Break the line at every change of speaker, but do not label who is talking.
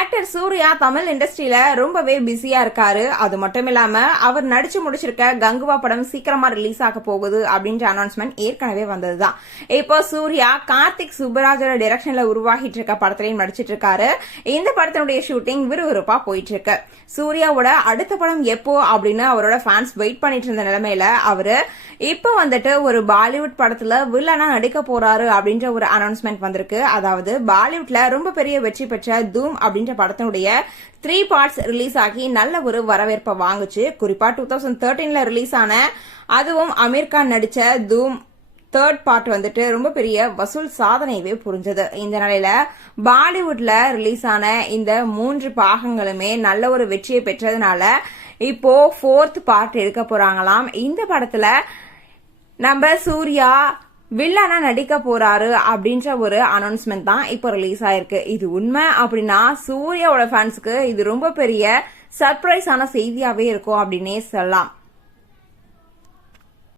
Actor Surya Tamil இண்டஸ்ட்ரியில ரொம்பவே பிஸியா இருக்காரு. அது மட்டும் இல்லாம அவர் நடிச்சு முடிச்சிருக்க கங்குவா படம் சீக்கிரமா ரிலீஸ் ஆக போகுது அப்படின்ற அனௌன்ஸ்மெண்ட் ஏற்கனவே வந்ததுதான். இப்போ சூர்யா கார்த்திக் சுப்பராஜோட டைரக்ஷன்ல உருவாகிட்டு இருக்க படத்திலையும் நடிச்சிட்டு இருக்காரு. இந்த படத்தினுடைய ஷூட்டிங் விறுவிறுப்பா போயிட்டு இருக்கு சூர்யாவோட அடுத்த படம் எப்போ அப்படின்னு அவரோட ஃபேன்ஸ் வெயிட் பண்ணிட்டு இருந்த நிலைமையில அவரு இப்போ வந்துட்டு ஒரு பாலிவுட் படத்துல வில்லனா நடிக்க போறாரு அப்படின்ற ஒரு அனௌன்ஸ்மெண்ட் வந்திருக்கு. அதாவது பாலிவுட்ல ரொம்ப பெரிய வெற்றி பெற்ற தூம் அப்படின்னு அப்படின்ற படத்தினுடைய த்ரீ பார்ட்ஸ் ரிலீஸ் ஆகி நல்ல ஒரு வரவேற்பை வாங்குச்சு. குறிப்பா டூ தௌசண்ட் தேர்ட்டீன்ல ரிலீஸ் ஆன அதுவும் அமீர் கான் நடிச்ச தூம் தேர்ட் பார்ட் வந்துட்டு ரொம்ப பெரிய வசூல் சாதனையவே புரிஞ்சது. இந்த நிலையில பாலிவுட்ல ரிலீஸ் ஆன இந்த மூன்று பாகங்களுமே நல்ல ஒரு வெற்றியை பெற்றதுனால இப்போ ஃபோர்த் பார்ட் எடுக்க போறாங்களாம். இந்த படத்துல நம்ம சூர்யா வில்லனா நடிக்க போறாரு அப்படின்ற ஒரு அனௌன்ஸ்மெண்ட் தான் இப்போ ரிலீஸ் ஆயிருக்கு. இது உண்மை அப்படின்னா சூர்யாவோட ஃபேன்ஸுக்கு இது ரொம்ப பெரிய சர்ப்ரைஸான செய்தியாவே இருக்கும் அப்படின்னே சொல்லலாம்.